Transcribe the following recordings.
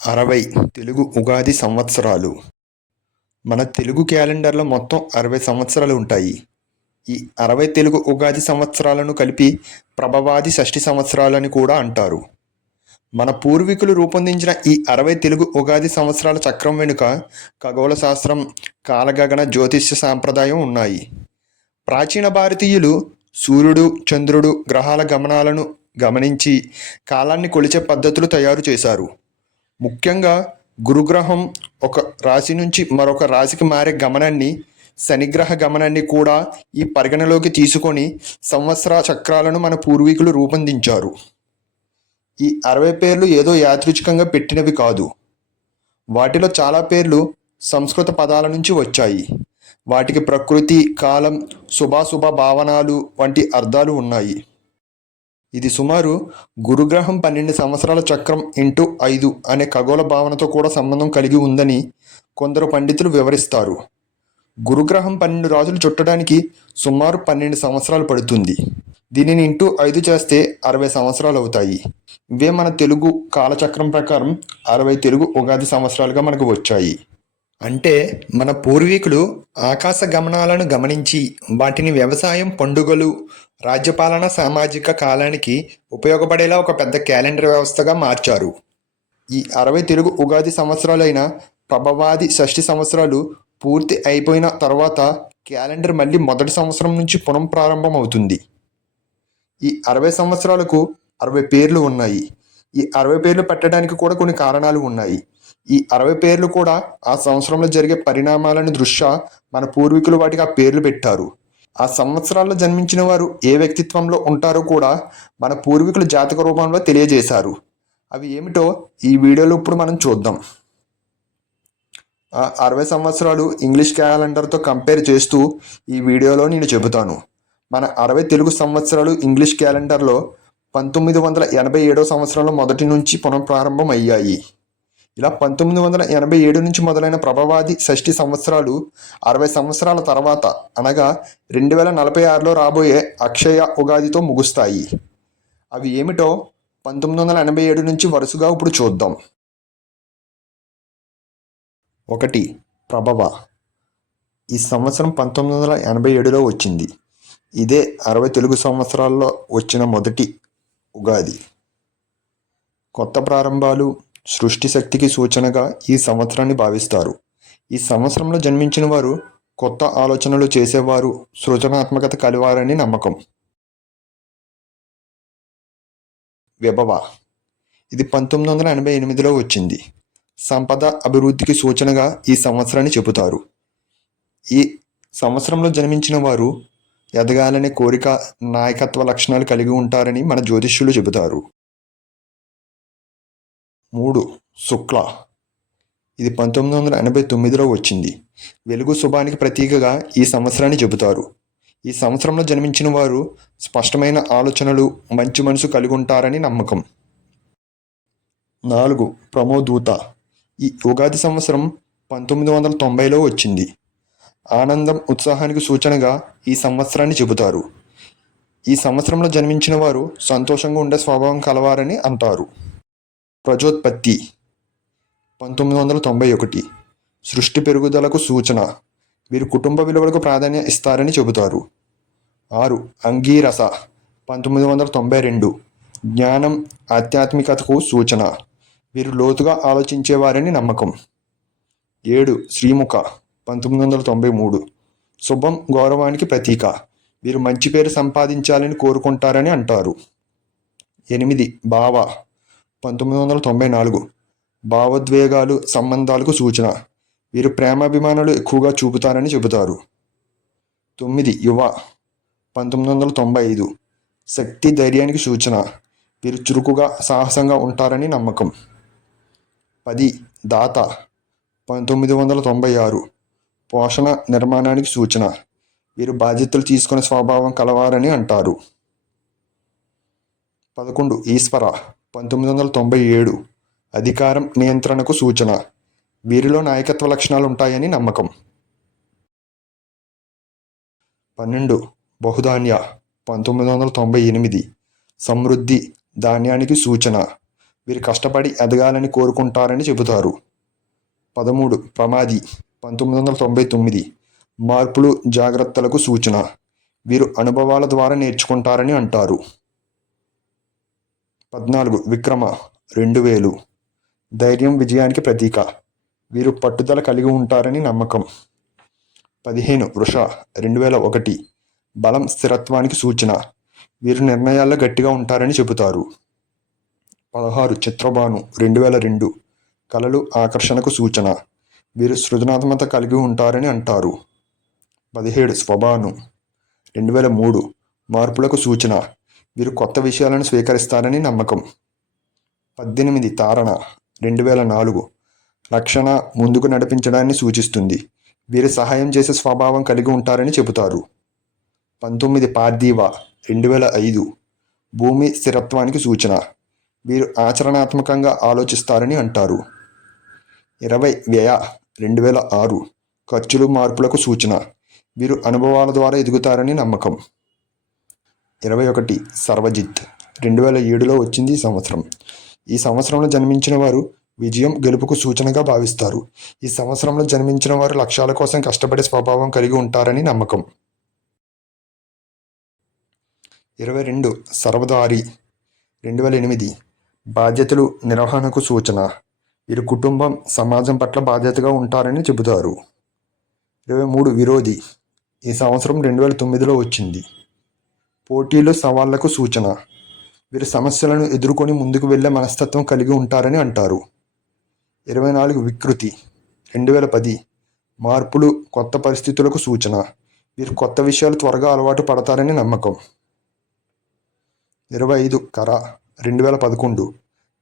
60 తెలుగు ఉగాది సంవత్సరాలు. మన తెలుగు క్యాలెండర్లో మొత్తం 60 సంవత్సరాలు ఉంటాయి. ఈ 60 తెలుగు ఉగాది సంవత్సరాలను కలిపి ప్రభవాది షష్ఠి సంవత్సరాలని కూడా అంటారు. మన పూర్వీకులు రూపొందించిన ఈ 60 తెలుగు ఉగాది సంవత్సరాల చక్రం వెనుక ఖగోళ శాస్త్రం, కాలగగన జ్యోతిష్య సాంప్రదాయం ఉన్నాయి. ప్రాచీన భారతీయులు సూర్యుడు, చంద్రుడు, గ్రహాల గమనాలను గమనించి కాలాన్ని కొలిచే పద్ధతులు తయారు చేశారు. ముఖ్యంగా గురుగ్రహం ఒక రాశి నుంచి మరొక రాశికి మారే గమనాన్ని, శనిగ్రహ గమనాన్ని కూడా ఈ పరిగణలోకి తీసుకొని సంవత్సర చక్రాలను మన పూర్వీకులు రూపొందించారు. ఈ 60 పేర్లు ఏదో యాదృచ్ఛికంగా పెట్టినవి కాదు. వాటిలో చాలా పేర్లు సంస్కృత పదాల నుంచి వచ్చాయి. వాటికి ప్రకృతి, కాలం, శుభాశుభ భావనాలు వంటి అర్థాలు ఉన్నాయి. ఇది సుమారు గురుగ్రహం 12 సంవత్సరాల చక్రం ఇంటూ 5 అనే ఖగోళ భావనతో కూడా సంబంధం కలిగి ఉందని కొందరు పండితులు వివరిస్తారు. గురుగ్రహం 12 రాజులు చుట్టడానికి సుమారు 12 సంవత్సరాలు పడుతుంది. దీనిని ఇంటూ 5 చేస్తే 60 సంవత్సరాలు అవుతాయి. ఇవే మన తెలుగు కాలచక్రం ప్రకారం 60 తెలుగు ఉగాది సంవత్సరాలుగా మనకు వచ్చాయి. అంటే మన పూర్వీకులు ఆకాశ గమనాలను గమనించి వాటిని వ్యవసాయం, పండుగలు, రాజ్యపాలన, సామాజిక కాలానికి ఉపయోగపడేలా ఒక పెద్ద క్యాలెండర్ వ్యవస్థగా మార్చారు. ఈ 60 తెలుగు ఉగాది సంవత్సరాలైన ప్రభవాది షష్ఠి సంవత్సరాలు పూర్తి అయిపోయిన తర్వాత క్యాలెండర్ మళ్ళీ మొదటి సంవత్సరం నుంచి పునఃప్రారంభం అవుతుంది. ఈ 60 సంవత్సరాలకు 60 పేర్లు ఉన్నాయి. ఈ 60 పేర్లు పెట్టడానికి కూడా కొన్ని కారణాలు ఉన్నాయి. ఈ 60 పేర్లు కూడా ఆ సంవత్సరంలో జరిగే పరిణామాలను దృష్ట్యా మన పూర్వీకులు వాటికి ఆ పేర్లు పెట్టారు. ఆ సంవత్సరాల్లో జన్మించిన వారు ఏ వ్యక్తిత్వంలో ఉంటారో కూడా మన పూర్వీకులు జాతక రూపంలో తెలియజేశారు. అవి ఏమిటో ఈ వీడియోలో ఇప్పుడు మనం చూద్దాం. ఆ 60 సంవత్సరాలు ఇంగ్లీష్ క్యాలెండర్తో కంపేర్ చేస్తూ ఈ వీడియోలో నేను చెబుతాను. మన 60 తెలుగు సంవత్సరాలు ఇంగ్లీష్ క్యాలెండర్లో 1987 సంవత్సరంలో మొదటి నుంచి పునఃప్రారంభం అయ్యాయి. ఇలా 1987 నుంచి మొదలైన ప్రభవాది షష్ఠి సంవత్సరాలు 60 సంవత్సరాల తర్వాత అనగా 2046లో రాబోయే అక్షయ ఉగాదితో ముగుస్తాయి. అవి ఏమిటో 1987 నుంచి వరుసగా ఇప్పుడు చూద్దాం. 1. ప్రభవ. ఈ సంవత్సరం 1987లో వచ్చింది. ఇదే 60 తెలుగు సంవత్సరాల్లో వచ్చిన మొదటి ఉగాది. కొత్త ప్రారంభాలు, సృష్టి శక్తికి సూచనగా ఈ సంవత్సరాన్ని భావిస్తారు. ఈ సంవత్సరంలో జన్మించిన వారు కొత్త ఆలోచనలు చేసేవారు, సృజనాత్మకత కలివారని నమ్మకం. విభవ. ఇది 1988లో వచ్చింది. సంపద, అభివృద్ధికి సూచనగా ఈ సంవత్సరాన్ని చెబుతారు. ఈ సంవత్సరంలో జన్మించిన వారు ఎదగాలనే కోరిక, నాయకత్వ లక్షణాలు కలిగి ఉంటారని మన జ్యోతిష్యులు చెబుతారు. 3. శుక్ల. ఇది 1989లో వచ్చింది. వెలుగు, శుభానికి ప్రతీకగా ఈ సంవత్సరాన్ని చెబుతారు. ఈ సంవత్సరంలో జన్మించిన వారు స్పష్టమైన ఆలోచనలు, మంచి మనసు కలిగి ఉంటారని నమ్మకం. 4. ప్రమోదూత. ఈ ఉగాది సంవత్సరం 1990లో వచ్చింది. ఆనందం, ఉత్సాహానికి సూచనగా ఈ సంవత్సరాన్ని చెబుతారు. ఈ సంవత్సరంలో జన్మించిన వారు సంతోషంగా ఉండే స్వభావం కలవారని అంటారు. ప్రజోత్పత్తి. 1991. సృష్టి పెరుగుదలకు సూచన. వీరు కుటుంబ విలువలకు ప్రాధాన్యం ఇస్తారని చెబుతారు. 6. అంగీరస. 1992. జ్ఞానం, ఆధ్యాత్మికతకు సూచన. వీరు లోతుగా ఆలోచించేవారని నమ్మకం. 7. శ్రీముఖ. 1993. శుభం, గౌరవానికి ప్రతీక. వీరు మంచి పేరు సంపాదించాలని కోరుకుంటారని అంటారు. 8. భావ. 1994. భావోద్వేగాలు, సంబంధాలకు సూచన. వీరు ప్రేమాభిమానాలు ఎక్కువగా చూపుతారని చెబుతారు. 9. యువ. 1995. శక్తి, ధైర్యానికి సూచన. వీరు చురుకుగా, సాహసంగా ఉంటారని నమ్మకం. 10. దాత. 1996. పోషణ, నిర్మాణానికి సూచన. వీరు బాధ్యతలు తీసుకునే స్వభావం కలవారని అంటారు. 11. ఈశ్వర. 1997. అధికారం, నియంత్రణకు సూచన. వీరిలో నాయకత్వ లక్షణాలు ఉంటాయని నమ్మకం. 12. బహుధాన్య. 1998. సమృద్ధి, ధాన్యానికి సూచన. వీరు కష్టపడి ఎదగాలని కోరుకుంటారని చెబుతారు. 13 ప్రమాది 1999 మార్పులు జాగ్రత్తలకు సూచన. వీరు అనుభవాల ద్వారా నేర్చుకుంటారని అంటారు. 14 విక్రమ 2000 ధైర్యం విజయానికి ప్రతీక. వీరు పట్టుదల కలిగి ఉంటారని నమ్మకం. 15 వృష 2001 బలం స్థిరత్వానికి సూచన. వీరు నిర్ణయాల్లో గట్టిగా ఉంటారని చెబుతారు. 16 చిత్రభాను 2002 కళలు ఆకర్షణకు సూచన. వీరు సృజనాత్మకత కలిగి ఉంటారని అంటారు. 17 స్వభాను 2003 మార్పులకు సూచన. వీరు కొత్త విషయాలను స్వీకరిస్తారని నమ్మకం. 18 తారణ 2004 రక్షణ ముందుకు నడిపించడాన్ని సూచిస్తుంది. వీరు సహాయం చేసే స్వభావం కలిగి ఉంటారని చెబుతారు. 19 పార్థివ 2005 భూమి స్థిరత్వానికి సూచన. వీరు ఆచరణాత్మకంగా ఆలోచిస్తారని అంటారు. 20 వ్యయ 2006 ఖర్చులు మార్పులకు సూచన. వీరు అనుభవాల ద్వారా ఎదుగుతారని నమ్మకం. 21 సర్వజిత్ 2007లో వచ్చింది ఈ సంవత్సరం. ఈ సంవత్సరంలో జన్మించిన వారు విజయం గెలుపుకు సూచనగా భావిస్తారు. ఈ సంవత్సరంలో జన్మించిన వారు లక్ష్యాల కోసం కష్టపడే స్వభావం కలిగి ఉంటారని నమ్మకం. 22 సర్వదారి 2008 బాధ్యతలు నిర్వహణకు సూచన. వీరు కుటుంబం సమాజం పట్ల బాధ్యతగా ఉంటారని చెబుతారు. 23 విరోధి ఈ సంవత్సరం 2009లో వచ్చింది. పోటీలు సవాళ్లకు సూచన. వీరు సమస్యలను ఎదుర్కొని ముందుకు వెళ్లే మనస్తత్వం కలిగి ఉంటారని అంటారు. 24 వికృతి 2010 మార్పులు కొత్త పరిస్థితులకు సూచన. వీరు కొత్త విషయాలు త్వరగా అలవాటు పడతారని నమ్మకం. 25 కర 2011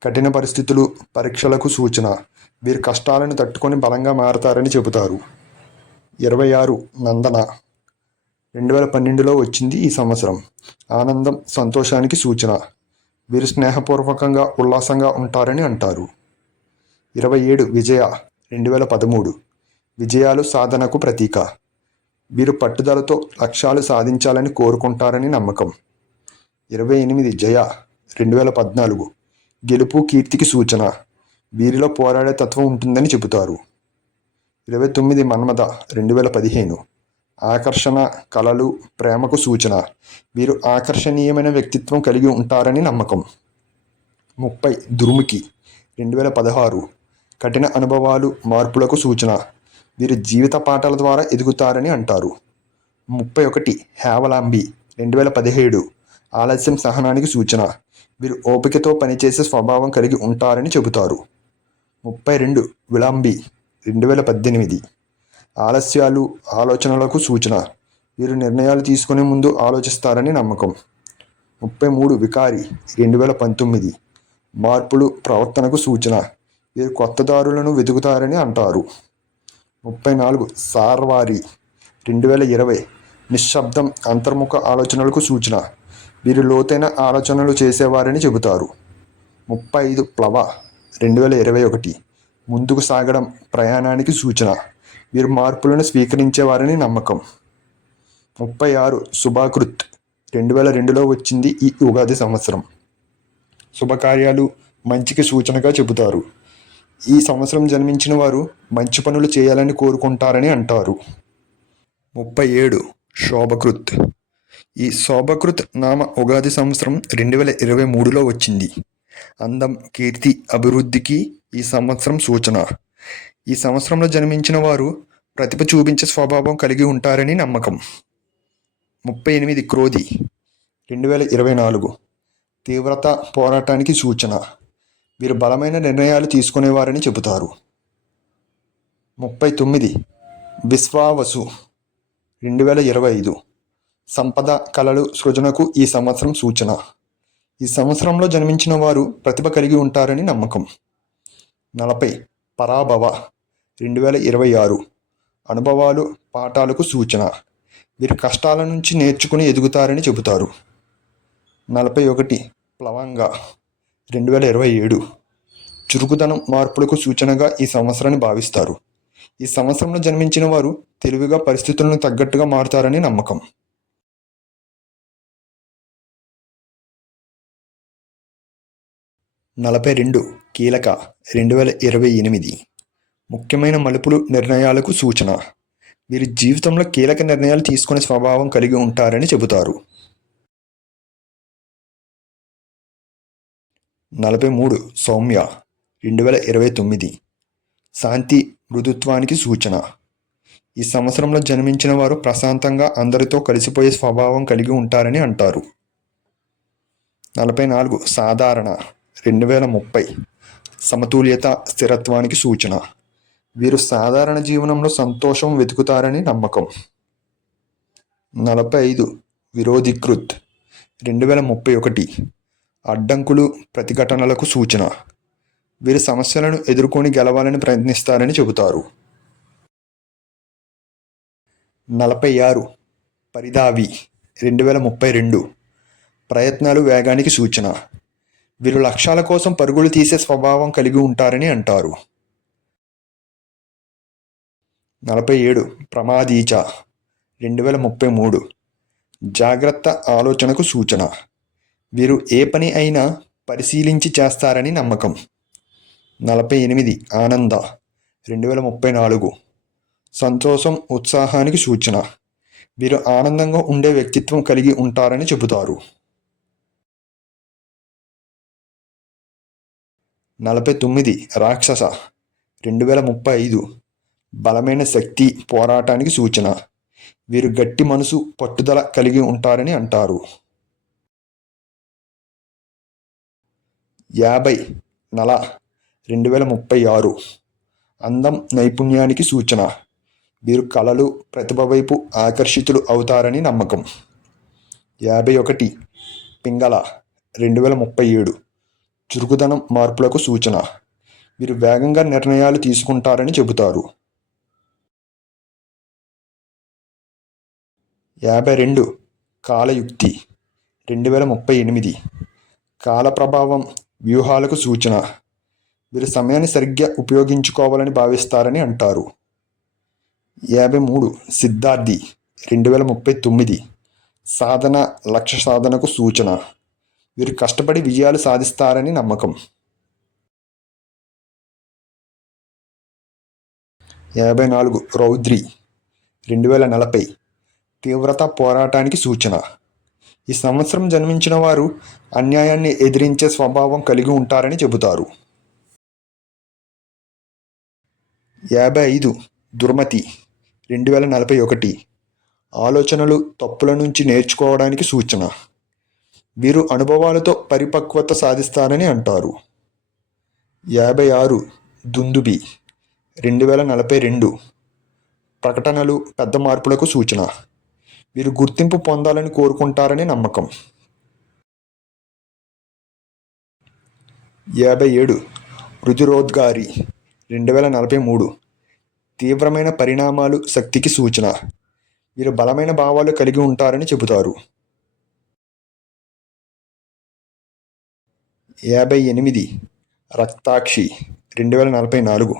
కఠిన పరిస్థితులు పరీక్షలకు సూచన. వీరు కష్టాలను తట్టుకొని బలంగా మారతారని చెబుతారు. 26 నందన 2012లో వచ్చింది ఈ సంవత్సరం. ఆనందం సంతోషానికి సూచన. వీరు స్నేహపూర్వకంగా ఉల్లాసంగా ఉంటారని అంటారు. 27 విజయ 2013 విజయాలు సాధనకు ప్రతీక. వీరు పట్టుదలతో లక్ష్యాలు సాధించాలని కోరుకుంటారని నమ్మకం. 28 జయ 2014 గెలుపు కీర్తికి సూచన. వీరిలో పోరాడే తత్వం ఉంటుందని చెబుతారు. 29 మన్మథ 2015 ఆకర్షణ కళలు ప్రేమకు సూచన. వీరు ఆకర్షణీయమైన వ్యక్తిత్వం కలిగి ఉంటారని నమ్మకం. 30 దుర్ముఖి 2016 కఠిన అనుభవాలు మార్పులకు సూచన. వీరు జీవిత పాఠాల ద్వారా ఎదుగుతారని అంటారు. 31 హేవలాంబి 2017 ఆలస్యం సహనానికి సూచన. వీరు ఓపికతో పనిచేసే స్వభావం కలిగి ఉంటారని చెబుతారు. 32 విళంబి 2018 ఆలస్యాలు ఆలోచనలకు సూచన. వీరు నిర్ణయాలు తీసుకునే ముందు ఆలోచిస్తారని నమ్మకం. 33 వికారి 2019 మార్పులు ప్రవర్తనకు సూచన. వీరు కొత్త దారులను వెతుకుతారని అంటారు. 34 సార్వారి 2020 నిశ్శబ్దం అంతర్ముఖ ఆలోచనలకు సూచన. వీరు లోతైన ఆలోచనలు చేసేవారని చెబుతారు. 35 ప్లవ 2021 ముందుకు సాగడం ప్రయాణానికి సూచన. వీరు మార్పులను స్వీకరించేవారని నమ్మకం. 36 శుభాకృత్ 2002లో వచ్చింది ఈ ఉగాది సంవత్సరం. శుభకార్యాలు మంచికి సూచనగా చెబుతారు. ఈ సంవత్సరం జన్మించిన వారు మంచి పనులు చేయాలని కోరుకుంటారని అంటారు. 37 శోభకృత్ ఈ శోభకృత్ నామ ఉగాది సంవత్సరం 2023లో వచ్చింది. అందం కీర్తి అభివృద్ధికి ఈ సంవత్సరం సూచన. ఈ సంవత్సరంలో జన్మించిన వారు ప్రతిభ చూపించే స్వభావం కలిగి ఉంటారని నమ్మకం. 38 క్రోధి 2024 తీవ్రత పోరాటానికి సూచన. వీరు బలమైన నిర్ణయాలు తీసుకునేవారని చెబుతారు. 39 విశ్వావసు 2025 సంపద కళలు సృజనకు ఈ సంవత్సరం సూచన. ఈ సంవత్సరంలో జన్మించిన వారు ప్రతిభ కలిగి ఉంటారని నమ్మకం. 40 పరాభవ 2026 అనుభవాలు పాఠాలకు సూచన. వీరు కష్టాల నుంచి నేర్చుకుని ఎదుగుతారని చెబుతారు. 41 ప్లవంగ 2027 చురుకుదనం మార్పులకు సూచనగా ఈ సంవత్సరాన్ని భావిస్తారు. ఈ సంవత్సరంలో జన్మించిన వారు తెలివిగా పరిస్థితులను తగ్గట్టుగా మారుతారని నమ్మకం. 42 కీలక 2028 ముఖ్యమైన మలుపులు నిర్ణయాలకు సూచన. వీరు జీవితంలో కీలక నిర్ణయాలు తీసుకునే స్వభావం కలిగి ఉంటారని చెబుతారు. 43 సౌమ్య 2029 శాంతి మృదుత్వానికి సూచన. ఈ సంవత్సరంలో జన్మించిన వారు ప్రశాంతంగా అందరితో కలిసిపోయే స్వభావం కలిగి ఉంటారని అంటారు. 44 సాధారణ 2030 సమతుల్యత స్థిరత్వానికి సూచన. వీరు సాధారణ జీవనంలో సంతోషం వెతుకుతారని నమ్మకం. 45 విరోధీకృత్ 2031 అడ్డంకులు ప్రతిఘటనలకు సూచన. వీరు సమస్యలను ఎదుర్కొని గెలవాలని ప్రయత్నిస్తారని చెబుతారు. 46 పరిధావి 2032 ప్రయత్నాలు వేగానికి సూచన. వీరు లక్ష్యాల కోసం పరుగులు తీసే స్వభావం కలిగి ఉంటారని అంటారు. 47 ప్రమాదీచ 2033 జాగ్రత్త ఆలోచనకు సూచన. వీరు ఏ పని అయినా పరిశీలించి చేస్తారని నమ్మకం. 48 ఆనంద 2034 సంతోషం ఉత్సాహానికి సూచన. వీరు ఆనందంగా ఉండే వ్యక్తిత్వం కలిగి ఉంటారని చెబుతారు. 49 రాక్షస 2035 బలమైన శక్తి పోరాటానికి సూచన. వీరు గట్టి మనసు పట్టుదల కలిగి ఉంటారని అంటారు. 50 నల 2036 అందం నైపుణ్యానికి సూచన. వీరు కళలు ప్రతిభ వైపు ఆకర్షితులు అవుతారని నమ్మకం. 51 పింగళ 2037 చురుకుదనం మార్పులకు సూచన. వీరు వేగంగా నిర్ణయాలు తీసుకుంటారని చెబుతారు. 52 కాలయుక్తి 2038 కాల ప్రభావం వ్యూహాలకు సూచన. వీరు సమయాన్ని సరిగ్గా ఉపయోగించుకోవాలని భావిస్తారని అంటారు. 53 సిద్ధార్థి 2039 సాధన లక్ష్య సాధనకు సూచన. వీరు కష్టపడి విజయాలు సాధిస్తారని నమ్మకం. 54 రౌద్రి 2040 తీవ్రత పోరాటానికి సూచన. ఈ సంవత్సరం జన్మించిన వారు అన్యాయాన్ని ఎదిరించే స్వభావం కలిగి ఉంటారని చెబుతారు. 55 దుర్మతి 2041 ఆలోచనలు తప్పుల నుంచి నేర్చుకోవడానికి సూచన. వీరు అనుభవాలతో పరిపక్వత సాధిస్తారని అంటారు. 56 దుందుబి 2042 ప్రకటనలు పెద్ద మార్పులకు సూచన. వీరు గుర్తింపు పొందాలని కోరుకుంటారని నమ్మకం. 57 రుజురోద్గారి 2043 తీవ్రమైన పరిణామాలు శక్తికి సూచన. వీరు బలమైన భావాలు కలిగి ఉంటారని చెబుతారు. 58 రక్తాక్షి 2044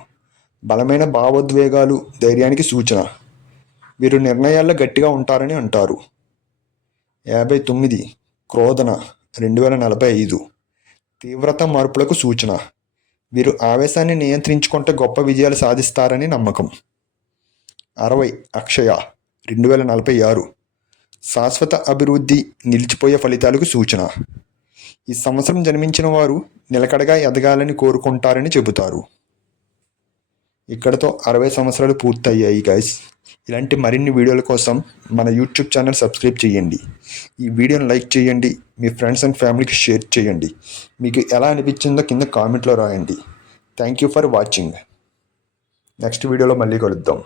బలమైన భావోద్వేగాలు ధైర్యానికి సూచన. వీరు నిర్ణయాల్లో గట్టిగా ఉంటారని అంటారు. 59 క్రోధన 2045 తీవ్రత మార్పులకు సూచన. వీరు ఆవేశాన్ని నియంత్రించుకుంటే గొప్ప విజయాలు సాధిస్తారని నమ్మకం. 60 అక్షయ 2046 శాశ్వత అభివృద్ధి నిలిచిపోయే ఫలితాలకు సూచన. ఈ సంవత్సరం జన్మించిన వారు నిలకడగా ఎదగాలని కోరుకుంటారని చెబుతారు. ఇక్కడతో 60 సంవత్సరాలు పూర్తయ్యాయి గైస్. ఇలాంటి మరిన్ని వీడియోల కోసం మన యూట్యూబ్ ఛానల్ సబ్స్క్రైబ్ చేయండి. ఈ వీడియోని లైక్ చేయండి, మీ ఫ్రెండ్స్ అండ్ ఫ్యామిలీకి షేర్ చేయండి. మీకు ఎలా అనిపించిందో కింద కామెంట్లో రాయండి. Thank you for watching. Next వీడియోలో మళ్ళీ కలుద్దాం.